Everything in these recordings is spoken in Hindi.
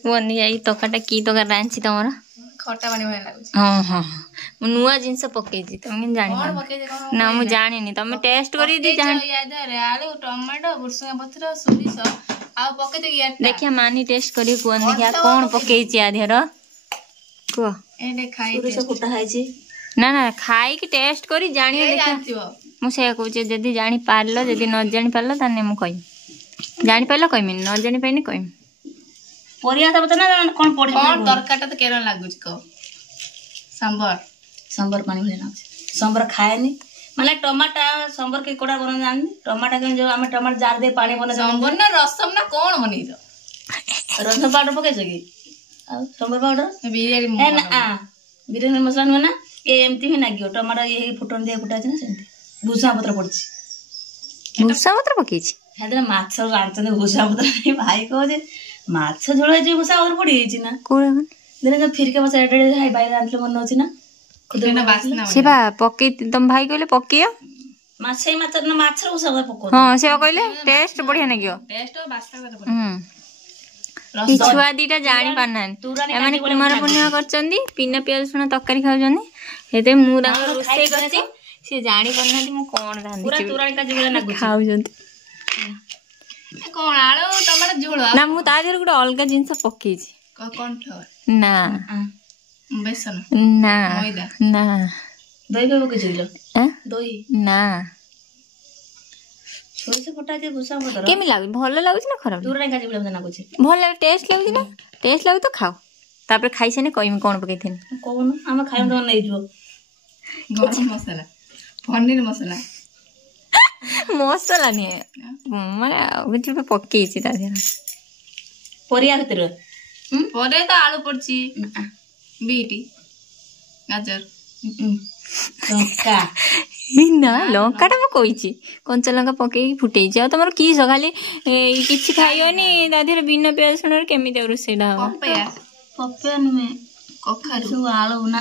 କୁହନି ଏଇ ତରକାରୀଟା କି ତରକାରୀ ରାନ୍ଧି ତମର ଖଟା ପାଣି ଭଳିଆ ଲାଗୁଛି। ହଁ ହଁ ମୁଁ ନୂଆ ଜିନିଷ ପକେଇଛି ତମେ କିନ୍ତୁ ଜାଣିପାରୁନ ନା ମୁଁ ଜାଣିନି ତମେ ଟେଷ୍ଟ କରି ଆଳୁ ଟମାଟୋ ଭୃସଙ୍ଗା ପତ୍ର ସୋରିଷ ଆଉ ପକେଇ ଦେଖିଆ ମାନି ଟେଷ୍ଟ କରି କୁହନି ଦେଖିଆ କଣ ପକେଇଛି ଆ ଦେହର କୁହ ସୋରିଷ ଫୁଟା ହେଇଛି ନା ନା ଖାଇକି ଟେଷ୍ଟ କରି ଜାଣିବ ଦେଖିଆ ମୁଁ ସେଇଆ କହୁଛି ଯଦି ଜାଣିପାରିଲ ଯଦି ନ ଜାଣିପାରିଲ ତାହେଲେ ମୁଁ କହିବି ଜାଣିପାରିଲ କହିବିନି ନ ଜାଣିପାରିନି କହିବି ପରିବା ତ ନା କଣ ପଡିବ କଣ ତରକାରୀଟା ତ କେରଳ ଲାଗୁଛି କହ ସମ୍ବର ପାଣି ଭଳିଆ ଲାଗୁଛି ସମ୍ବର ଖାଏନି ମାନେ ଟମାଟୋ ସମ୍ବର କି କୋଡା ବନା ଜାଣିନି ଟମାଟୋ କେମିତି ଯୋଉ ଆମେ ଟମାଟୋ ଜାର ଦେଇ ପାଣି ବନା ସମ୍ବର ନା ରସମ ନା କଣ ବନେଇଛ ରସମ ପାଉଡର ପକେଇଛ କି ଆଉ ସମ୍ବର ପାଉଡର ବିରିୟାନୀ ମସଲା ନୁହେଁ ନା ଏମିତି ହିଁ ଲାଗିବ ଟମାଟୋ ଇଏ ଫୁଟଣ ଦିଆ ଫୁଟା ଅଛି ନା ସେମିତି ଭୃସଙ୍ଗା ପତ୍ର ପଡିଛି ଭୃସଙ୍ଗା ପତ୍ର ପକେଇଛି ସେଥିରେ ମାଛ ରାନ୍ଧୁଛନ୍ତି ଭୃସଙ୍ଗା ପତ୍ର ଭାଇ କହୁଛି ମାଛ ଝୋଳ ହେଇଛି ଭୃସଙ୍ଗା ପତ୍ର ପଡିଯାଇଛି ନା ଦିନେ ଫିରିକା ବସା ଭାଇ ରାନ୍ଧିଲେ ମନେ ଅଛି ନା ସେ ବା ପକେଇ ତମ ଭାଇ କହିଲେ ପକେଇଆ ସେଇ ମାଛର ଭୃସଙ୍ଗା ପକଉ ହଁ ସେ କହିଲେ ଟେଷ୍ଟ ବଢିଆ ଲାଗିବ ଛୁଆ ଦିଟା ଜାଣି ପାରୁନାହାନ୍ତି ଏମାନେ କୁମାର ପୂର୍ଣ୍ଣିମା କରିଛନ୍ତି ବିନା ପିଆଜ ରସୁଣ ତରକାରୀ ଖାଉଛନ୍ତି ସେଥିପାଇଁ ମୁଁ ତାଙ୍କର ରୋଷେଇ କରିଛି ସେ ଜାଣି ପାରୁନାହାନ୍ତି ମୁଁ କଣ ରାନ୍ଧିଛି ଖାଉଛନ୍ତି କଣ ଆଳୁ ଟମାଟୋ ଝୋଳ ନା ମୁଁ ତା ଦେହରେ ଗୋଟେ ଅଲଗା ଜିନିଷ ପକେଇଛି ନା ବେସନ ନା ନା ଦହି ପକେଇଛ ଦହି ନା ସୋରିଷ ଫୁଟା ହେଇଛି ଭୃସଙ୍ଗା ପତ୍ର କେମିତି ଲାଗୁଛି ଭଲ ଲାଗୁଛି ନା ଖରାପ ଭଲ ଲାଗୁଛି ଭଲ ଲାଗୁଛି ଟେଷ୍ଟ ଲାଗୁଛି ନା ଟେଷ୍ଟ ଲାଗୁଛି ତ ଖାଅ ତାପରେ ଖାଇସାରିନେ କହିବି କଣ ପକେଇଥିଲି କହୁନୁ ଆମେ ଖାଇବା ତମ ନେଇଯିବ ଗରମ ମସଲା ପନିର ମସଲା ମସଲା ନୁହେଁ ମାନେ କିଛି ଗୋଟେ ପକେଇଛି ତା ଦେହରେ ପରିବା ଭିତରେ ପରିବା ତ ଆଳୁ ପଡିଛି ବିଟ ଗାଜର ଲଙ୍କା ନା ଲଙ୍କାଟା ମୁଁ କହିଛି କଞ୍ଚା ଲଙ୍କା ପକେଇକି ଫୁଟେଇଛି ଆଉ ତମର କିସ ଖାଲି କିଛି ଖାଇବନି ତା ଦେହରେ ବିନା ପିଆଜ ରସୁଣରେ କେମିତି ଆଉ ରୋଷେଇଟା ହବ ପପେୟା ନୁହେଁ କଖାରୁ ସବୁ ଆଳୁ ନା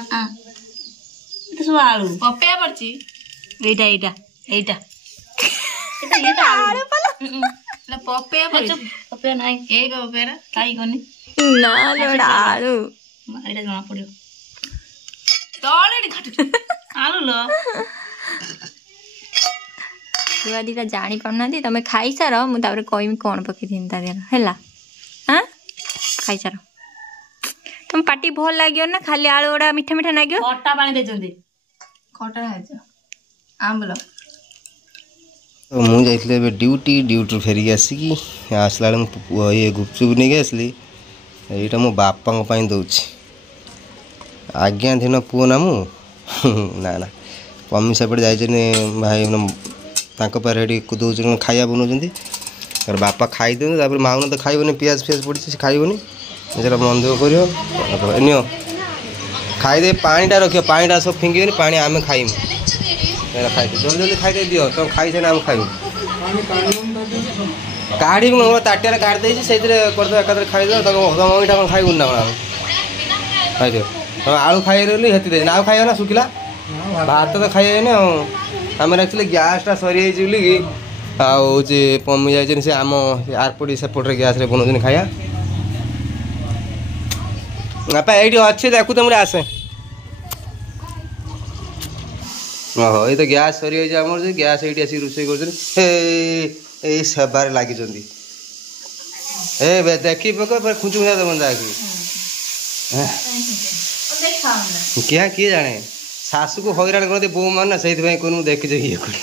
ସବୁ ଆଳୁ ପପେୟା ପଡିଛି ଏଇଟା ପପେୟା ପଡିଛି ପପେୟା ନାହିଁ ଏଇ ପପେୟା ଖାଇଗନି ନା ଆଳୁ ଏଇଟା ଜଣା ପଡିବ ତଳେ ଆଳୁ ଲ ଛୁଆ ଦିଟା ଜାଣି ପାରୁନାହାନ୍ତି ତମେ ଖାଇସାର ମୁଁ ତାପରେ କହିବି କଣ ପକେଇଥିଲି ତା ଦେହରେ ହେଲା ଖାଇସାର ତମ ପାଟି ଭଲ ଲାଗିବ ନା ଖାଲି ଆଳୁ ଗୁଡା ମିଠା ମିଠା ଲାଗିବ ଖଟା ପାଣି ଦେଇଛନ୍ତି ଖଟା ଖାଇଛ ଆମ୍ବୁଲ ମୁଁ ଯାଇଥିଲି ଏବେ ଡ୍ୟୁଟିରୁ ଫେରିକି ଆସିକି ଆସିଲା ବେଳେ ମୁଁ ଇଏ ଗୁପଚୁପ ନେଇକି ଆସିଲି ଏଇଟା ମୋ ବାପାଙ୍କ ପାଇଁ ଦେଉଛି ଆଜ୍ଞା ଦିନ ପୁଅ ନା ମୁଁ ନା ନା ପମି ସେପଟେ ଯାଇଛନ୍ତି ଭାଇ ତାଙ୍କ ପାଖରେ ଏଠି ଦେଉଛନ୍ତି ଖାଇବା ବନାଉଛନ୍ତି ବାପା ଖାଇଦିଅନ୍ତୁ ତାପରେ ମାଉନ ତ ଖାଇବନି ପିଆଜ ପଡ଼ିଛି ସେ ଖାଇବନି ସେଟା ମନ ଦୁଃଖ କରିବ ନିଅ ଖାଇଦେ ପାଣିଟା ରଖିବ ପାଣିଟା ସବୁ ଫିଙ୍ଗିବନି ପାଣି ଆମେ ଖାଇମୁ ଖାଇଦେ ଜଲ୍ଦି ଖାଇଦେଇ ଦିଅ ତମ ଖାଇସାରିଲେ ଆମେ ଖାଇବୁ କାଢ଼ିବୁ ମୋ ତାଟିଆରେ କାଢ଼ି ଦେଇଛି ସେଇଥିରେ କରିଦେବ ଏକାଥରେ ଖାଇଦେବ ତମ ଏଇଟା କ'ଣ ଖାଇବୁନି ନା କ'ଣ ଆମେ ଖାଇଦିଅ ତମେ ଆଳୁ ଖାଇଦେଲି ହେତି ଦେଇନି ଆଉ ଖାଇବ ନା ଶୁଖିଲା ଭାତ ତ ଖାଇବେନି ଆଉ ଆମର ଆକ୍ଚୁଆଲି ଗ୍ୟାସ୍ଟା ସରିଯାଇଛି ବୋଲିକି ଆଉ ହେଉଛି ପମି ଯାଇଛନ୍ତି ସେ ଆମ ଆରପଡ଼ି ସେପଟରେ ଗ୍ୟାସ୍ରେ ବନାଉଛନ୍ତି ଖାଇବା ବାପା ଏଇଠି ଅଛି ଦେଖୁ ତମରେ ଆସେ ଓହୋ ଏଇ ତ ଗ୍ୟାସ୍ ସରିଯାଇଛି ଆମର ଯେ ଗ୍ୟାସ୍ ଏଇଠି ଆସିକି ରୋଷେଇ କରୁଛନ୍ତି ଏଇ ସେବାରେ ଲାଗିଛନ୍ତି ଦେଖି ପକେଇ ଖୁଞ୍ଚୁ ଖୁଞ୍ଚା ଦେବନି ଯାହାକି କିଏ ଜାଣେ ଶାଶୁକୁ ହଇରାଣ କରନ୍ତି ବୋଉ ମାନେ ନା ସେଇଥିପାଇଁ କହୁନୁ ମୁଁ ଦେଖିଛି ଇଏ କଲି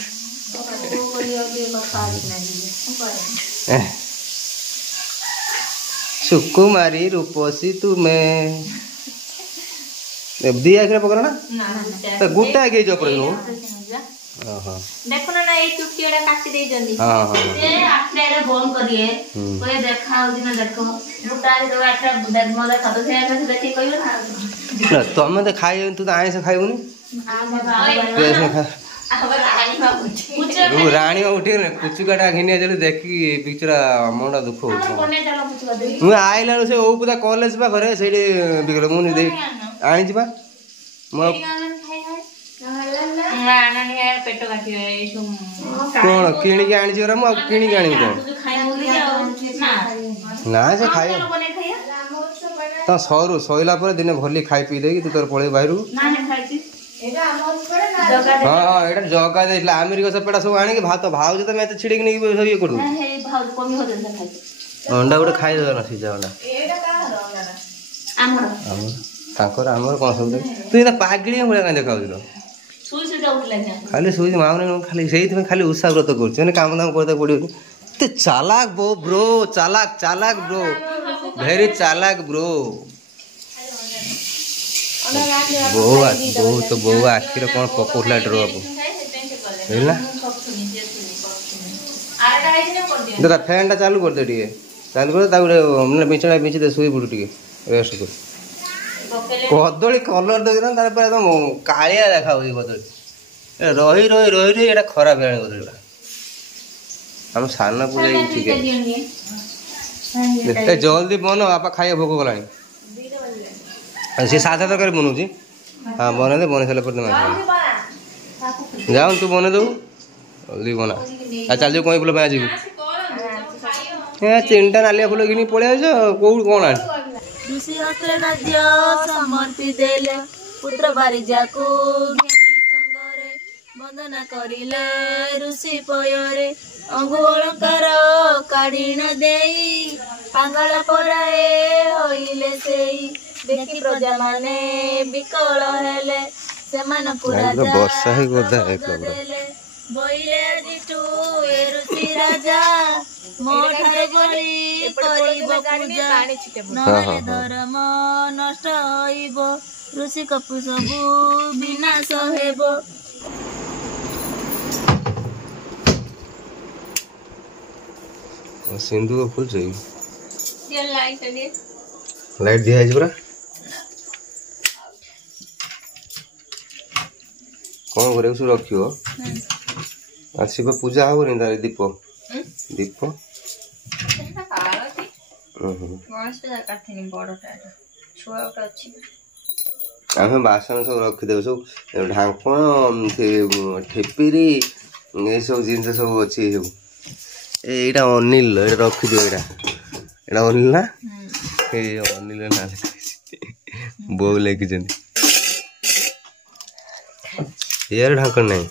ସୁକୁମାରୀ ରୂପସୀ ତୁମେ ଦି ଆଖିରେ ପକड़ ନା ଗୋଟା ଆଖି ହେଇଯିବ ପରେ ଦେଖୁନ ନା ଏଇ ଚୁଟି ଗୁଡା କାଟି ଦେଇଛନ୍ତି ବନ୍ଦ କରିଏ ଦେଖା ହଉଛି ନା ଦେଖ ତମେ ତ ଖାଇବନି ତୁ ତ ଆଇଁଷ ଖାଇବୁନି ରାଣୀ ଉଠିଗଲେ କୁଚୁକାଟା ଘିନି ଆସିଲେ ଦେଖିକି ପିକ୍ଚର ମନଟା ଦୁଃଖ ହଉଛି ମୁଁ ଆଇଲା ବେଳୁ ସେ ଓପୁଦା କଲେଜ ପାଖରେ ସେଇଠି ବିକଳ ମୁଁ ଆଣିଛି ବା ପେଟ କାଟିବ କଣ କିଣିକି ଆଣିଛି ମୁଁ ଆଉ କିଣିକି ଆଣିବି କଣ ना से खाई तो सरू सईला दिने भली खाई पी दे तू तोर पड़े बाहर हाँ ये जगा देला आमिर सेपटा सब आनी भात भाज तो मैं छिड़क नहीं सब ये करू अंडा गोटे खाई ना सीजा अंडा आमर कौन सब तू पागड़ी भाया कहीं देखा खाली शुई मामने खाली से खाली उषा व्रत कर काम दाम करते पड़ो तो चालाक ब्रो चालाक चालाक ब्रो भेरी चालाक ब्रो बहु तो बहु आखिर कौन पकौला डर दादा फैन टा चालू कर दे चालू कर बिछड़ा बिछी दे शुई पड़ू टे रेस्ट कर कदली कलर देखना तार एकदम कालिया देखा कदली रही रही रही रही ये खराब है कदली हम सान पूजा जल्दी बन बापा खाइए भोक गला सी साधा तरकारी बनाऊँ हाँ बन दे बन सारे जाओ तू बन दू जल्दी बना चल जाओ कहीं फुल आज तीन नालिया फुल कि पलि कौट कौन आ ऋषि हस्ते राज्य समर्पी देले पुत्र बारिजाकू घेनी संगरे वंदना करिले ऋषि पୟରେ अंगु अलंकार काढ़ी न देई पागल पराए होइले सेई देखि प्रजा माने विकल हेले सेमान पुरा वर्षा ही गोदा है बोइले दिटू ए ऋषि राजा मोठारे गली करिब पूजा नहले धर्म नष्ट होइब ऋषि कपु सबु विनाश हेब सिंधु को फुल चाहिए ये लाइट दिया है पूरा कौन करे उस रखियो आसिब पूजा हो नहीं तारे दीप दीप आम बासन सब रखिदेव सब ढांकण ठेपीरी ये सब जिन सब अच्छी सब यहाँ अनिल रखिद यहाँ अनिल ना ये अनिल ना बो लिखिं यार ढांकण नहीं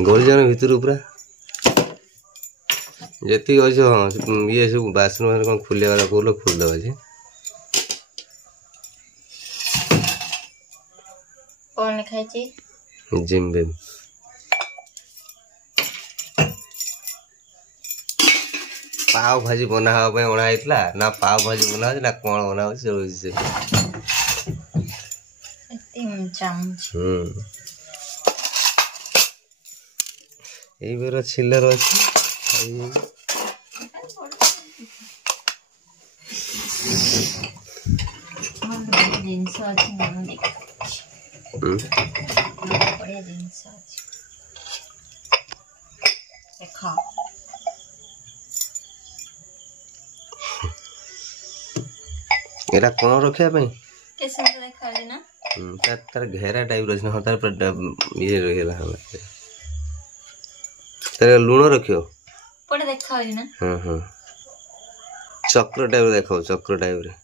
गली जान भितर पूरा जी अच्छे हाँ ये सब बासन कौन खुले वाला कौल खोलदेव आज कौन खाई जिम बेम पाव भाजी बनावा अणाइला ना पाव भाजी बना ना कौन बना ये बेर छिलर अच्छी जिनस बढ़िया जिनस देखा एरा कौन रखिया पे कैसे देखा ना तार घेरा टाइप रही हाँ तार ये रहा तार लुण रखियो पड़े देखा ना हाँ हाँ चक्र टाइप देखो चक्र टाइप रे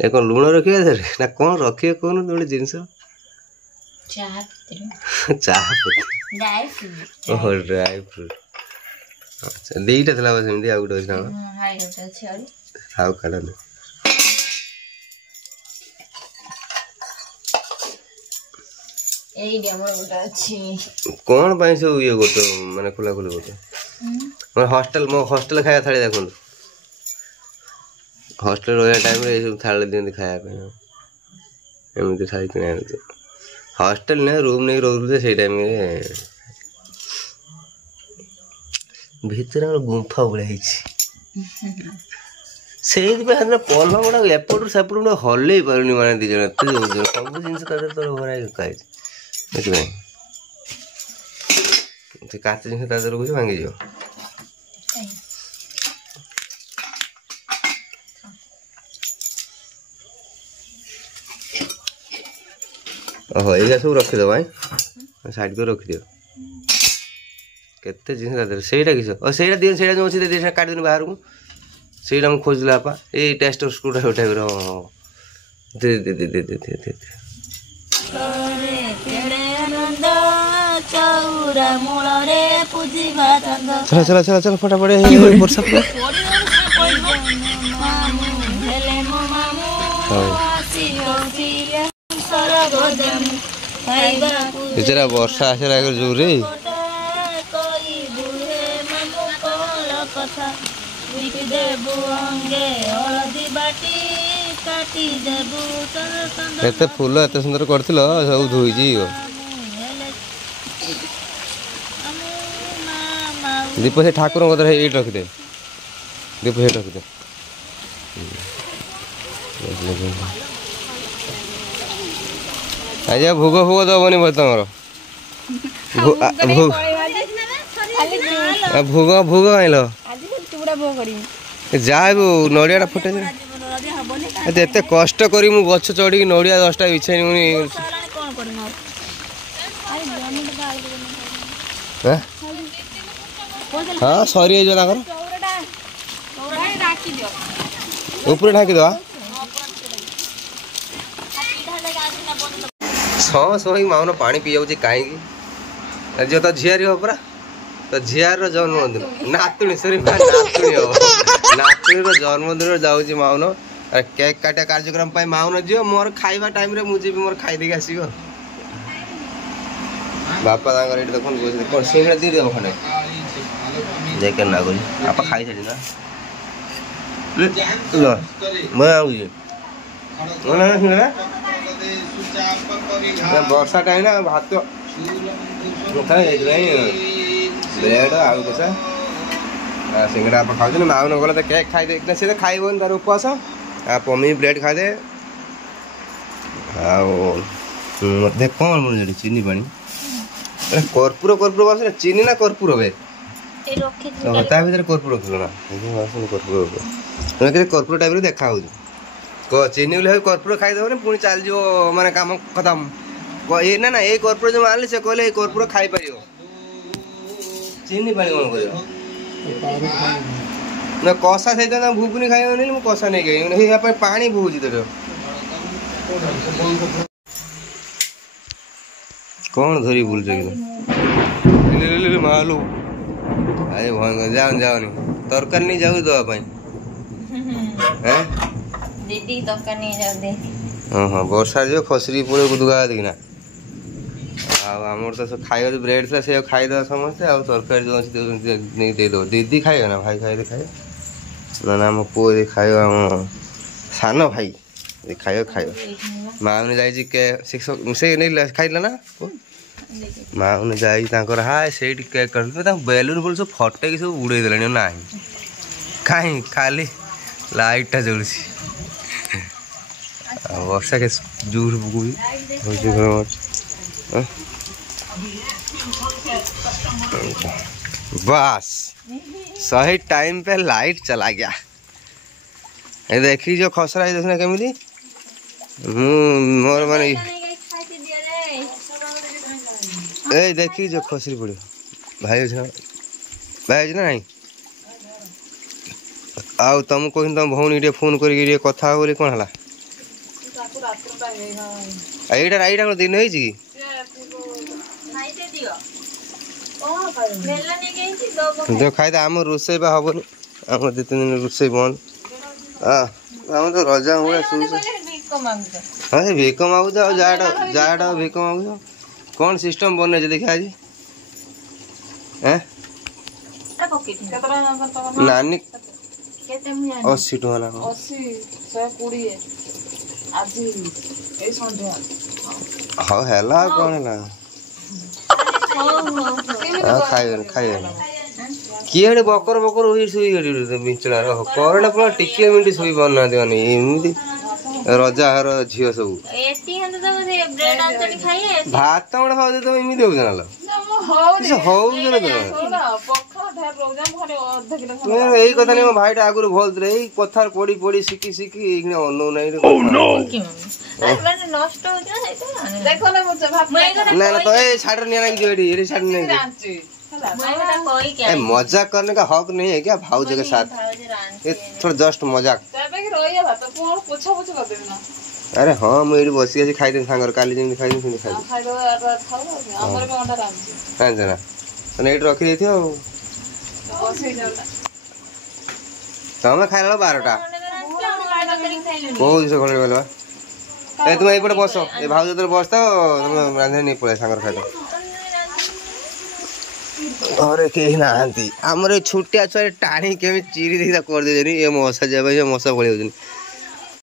एक लुण रखिए ना कौन रखिए कौन गोटे जिनस चाह ओह ड्राई फ्रूट अच्छा दीटा था बस एमती आउ गोटे हाउ काढ़ कौन पाई सब ये गोटे माने खोला खोली गोटे हॉस्टल मो हॉस्टल खाया थाली देखो हॉस्टल रहा टाइम रे सब थाली दिखती खाया एमती थाली कि हॉस्टल नहीं रूम नहीं रोते से टाइम भितर गुंफा भाई से पलंग गुड़ा एपटू सेपटू हल्ले पारे माने दी जन सब जिन तोर भर काच जिन रुक भांगी ओहो ये सब रखीद भाई साइड कर रखिद କେତେ ଜିନିଷ ସେଇଟା କିସ ସେଇଟା ଦିନ ସେଇଟା ଯେଉଁ ଅଛି ସେଇଟା କାଟିଦେନି ବାହାରକୁ ସେଇଟା ମୁଁ ଖୋଜିଲା ବାପା ଏଇ ଟେଷ୍ଟ ସ୍କ୍ରୁ ଟାଇପ୍ର ଦେ ଦେ ଦେ ଦେ ଦେ ଦେ ଦେ चलो चलो चलो चलो फटाफट वर्षा बेचारा वर्षा आसे जोरे एते फूल एते सुंदर करथिलो सब धोई जी दीप से ठाकुर ये रखिदे दीप से रखिदे आज भोग भोग दबनी तुम भोग भोग आइल जाबू नड़िया फुटे एत कष्ट करी मु गछ चढ़ी नड़िया 10टा बिछाई हाँ सरी ऊपर ढाकी दवा सही माउन पानी पी जाऊँ कहीं जो तो झीआरी हो परा तो झीआर जन्मदिन नातुणी सरी नातुणी हम नातुणी जन्मदिन जाऊँ माउन केक काटिया कार्यक्रम माउन जी मोर खाइबा टाइम रे मुझे मोर खाई देके आसो बापा देख कौन सिंगड़ा दी देव खंडे देख ना करी आप खाई सारी ना मैं वर्षा टाइम ना भात ब्रेड आलू कषा सिंगड़ा आप खाऊ माउन गला तो केक खाई दे सी खाइबन तार उपवास पमी ब्रेड खादे देख कौन मिल चीनी पानी कर्पूर कर्पूर बस चीनी ना कर्पूर हे भर कर्पूर रखल ना कर्पूर कर्पूर टाइप देखा चीनी बोले कर्पूर खाईदेव पुणी चल जाओ माने काम खत्म ये ना ये कर्पूर जो मारे से कहले कर्पूर खाई पार चीनी पानी कौन कर ना कषा सहित ना भूकुनी खाई मु कषा नहीं गई पानी भूजी तो कौन धरी बुल मालू अरे भयंकर जाओ जाओनी तरकारी नहीं जाऊ दवाई दीदी तरकारी नहीं जाऊ दे हाँ वर्षा जो खसरी पुणे दुगा देखना आमर तो खाइबा जो ब्रेड था से खाईद समस्ते आ तरकारी जो नहीं दे दो दीदी खाइए ना भाई खाई खाए ना आम पुओ खाइब आम सान भाई खाइब खाइब माँ जाए से नहीं खाइला ना माँ जाकर हाय से केक काट बेलून बोल सब फटे सब उड़े दे ना कहीं खाली लाइटा जलूँ वर्षा के जोर बस सही टाइम पे लाइट चला गया ये देखी जो खसरा है देखना केमी मोर मान ए देखी जो खसरी पड़ो भाई भाई ना नहीं आउ तुम कह तुम भौणी टे फोन कर कथा बोली कौन है यहाँ दिन हो देख खाई आम रोसे हेनी आम 2-3 दिन रोसे बंद आम तो रजा भाई हाँ से भिक मागुच जाटा भिक मागुच कौन सिस्टम बन देखिए आज नानी 80 टका ना 120 हाँ है कौन है खाइबे खाइबे किए बकर बकर हुई शुई बिचड़ा करेन्ट पूरा टिके मिनट शुई पाना एमती रजार झील सब भात गोटे खाऊ तुम एमती हो यही कथा नहीं भाई आगुरी भल कथार पड़ी पड़ी शिखी शिखी अनु ना तो छाड़ नहीं छाड़ नहीं मजाक करने का हक नहीं है क्या भाउज के साथ? ये थोड़ा जस्ट मजाक। अरे हाँ मुझे बसी आसी खाई सांगर काली जमी खाई खाई जना तो ये रखी देथियो तमें खाइला 12टा बहुत जिस घर गल तुम ये बस ये भाउज तो बस तो तुम रांधे नहीं पड़े सांगर खाई अरे कहीं ना आमर छोटिया छुआ टाणी केमी चिरी देखा कर दे ये मशा जब ये मशा भले